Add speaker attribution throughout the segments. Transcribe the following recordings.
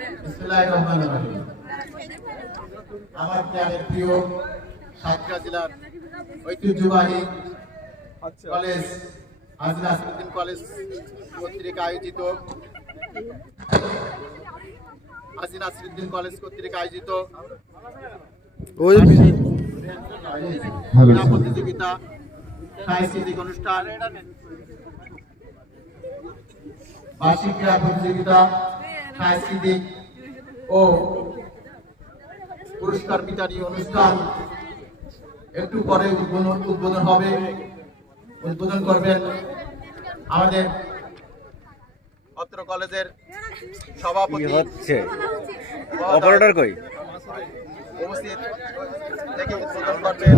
Speaker 1: বিসমিল্লাহির রহমানির আমার প্রিয় প্রিয় সাতক্ষীরা জেলার ঐতিহ্যবাহী কলেজ হাজি নাসিরুদ্দিন কলেজ কর্তৃক আয়োজিত হাজি নাসিরুদ্দিন কলেজ কর্তৃক আয়োজিত ক্রীড়া প্রতিযোগিতা সাংস্কৃতিক অনুষ্ঠান বার্ষিক ক্রীড়া প্রতিযোগিতা সাংস্কৃতিক ও পুরস্কার বিতরণী অনুষ্ঠান একটু পরে উদ্বোধন উদ্বোধন হবে উদ্বোধন করবেন আমাদের অত্র কলেজের সভাপতি।
Speaker 2: হচ্ছে? অপারেটর কই?
Speaker 1: উপস্থিত থেকে উদ্বোধন করবেন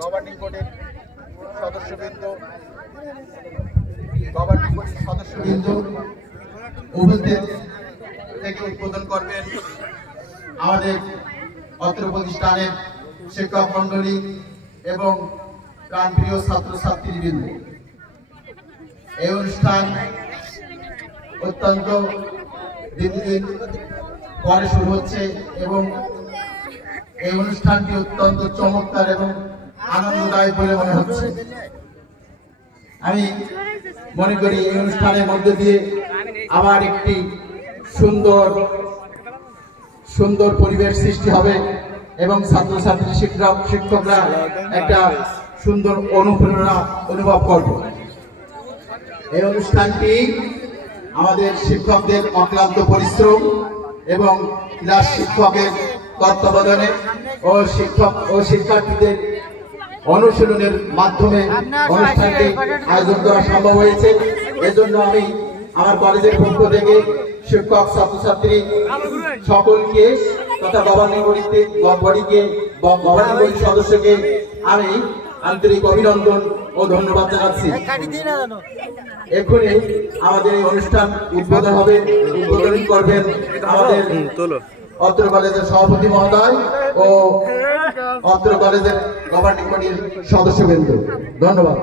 Speaker 1: গভর্নিং বোর্ডের সদস্যবৃন্দ গভর্নিং বোর্ডের সদস্যবৃন্দ উপস্থিত। থেকে উদ্বোধন করবেন। আমাদের অত্র প্রতিষ্ঠানের শিক্ষক মন্ডলী এবং প্রাণপ্রিয় ছাত্রছাত্রীবৃন্দ, এই অনুষ্ঠান অত্যন্ত দিন দিন পরে শুরু হচ্ছে এবং এই অনুষ্ঠানটি অত্যন্ত চমৎকার এবং আনন্দদায়ক বলে মনে হচ্ছে। আমি মনে করি এই অনুষ্ঠানের মধ্যে দিয়ে আবার একটি সুন্দর সুন্দর পরিবেশ সৃষ্টি হবে এবং ছাত্রছাত্রী শিক্ষক শিক্ষকরা একটা সুন্দর অনুপ্রেরণা অনুভব করবে। এই অনুষ্ঠানটি আমাদের শিক্ষকদের অক্লান্ত পরিশ্রম এবং ক্লাস শিক্ষকের তত্ত্বাবধানে ও শিক্ষক ও শিক্ষার্থীদের অনুশীলনের মাধ্যমে অনুষ্ঠানটি আয়োজন করা সম্ভব হয়েছে। এজন্য আমি আমার কলেজের পক্ষ থেকে শিক্ষক, ছাত্রছাত্রী সকলকে তথা গভর্নিং বডিতে বডিকে সদস্যকে আমি আন্তরিক অভিনন্দন ও ধন্যবাদ জানাচ্ছি। এখনই আমাদের এই অনুষ্ঠান উদ্বোধন হবে উদ্বোধন করবেন আমাদের অত্র কলেজের সভাপতি মহোদয় ও অত্র কলেজের গভর্নিং বডির সদস্যবৃন্দ। ধন্যবাদ।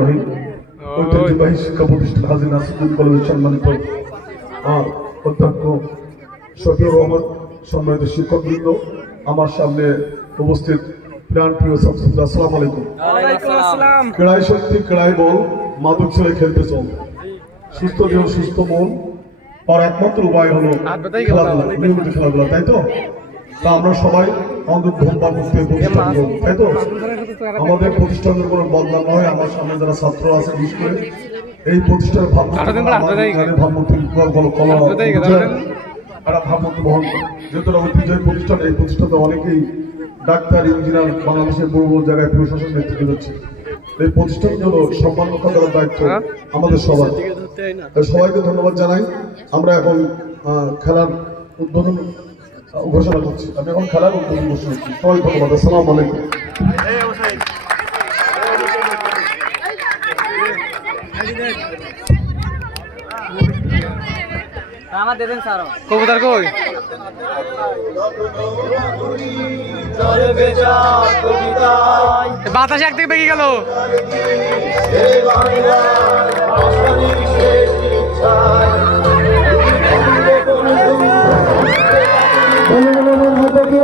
Speaker 3: রহিম। ঐতিহ্যবাহী শিক্ষা প্রতিষ্ঠান হাজির নাসিরুদ্দিন কলেজের সম্মানিত আর অধ্যক্ষ শফিউর রহমান সম্মানিত শিক্ষকবৃন্দ আমার সামনে উপস্থিত প্রাণ প্রিয় ছাত্রছাত্রী আসসালামু আলাইকুম। ক্রীড়ায় শক্তি ক্রীড়ায় বল মাদক ছেড়ে খেলতে চল। সুস্থ দেহ সুস্থ মন। আর একমাত্র উপায় হলো খেলাধুলা নিয়মিত খেলাধুলা তাই তো? তা আমরা সবাই আমাদের ধূমপান মুক্ত প্রতিষ্ঠান করব, তাই তো? আমাদের প্রতিষ্ঠানের কোনো বদনাম নয় আমার সামনে যারা ছাত্র আছে বিশেষ করে এই প্রতিষ্ঠানের ভাবমূর্তি একটা ভাবমূর্তি বহন করে। যেহেতু এটা প্রতিষ্ঠান এই প্রতিষ্ঠানে অনেকেই ডাক্তার ইঞ্জিনিয়ার বাংলাদেশের বড় বড় জায়গায় প্রশাসন নেতৃত্ব দিচ্ছে। এই প্রতিষ্ঠান জন্য সম্মান রক্ষা করার দায়িত্ব আমাদের সবার। তাই সবাইকে ধন্যবাদ জানাই। আমরা এখন খেলার উদ্বোধন ঘোষণা করছি। আমি এখন খেলার উদ্বোধন ঘোষণা করছি। সবাই ধন্যবাদ। আসসালামু আলাইকুম।
Speaker 2: কবুতর কই? বাতাসে এক থেকে বেরিয়ে গেল।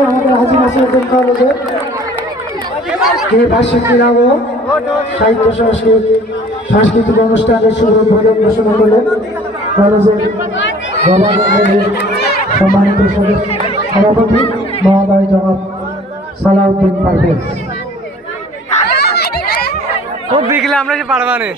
Speaker 4: আমাদের হাজি নাসিরুদ্দিন কলেজে বার্ষিক ক্রীড়া ও? সাহিত্য, সংস্কৃত, সাংস্কৃতিক অনুষ্ঠানের শুভ উদ্বোধন ঘোষণা করলেন কলেজের গভর্নমেন্টের সম্মানিত সভাপতি মহোদয় জনাব সালাউদ্দিন পারভেজ।
Speaker 2: খুব বিগলে আমরা যে পারবানে।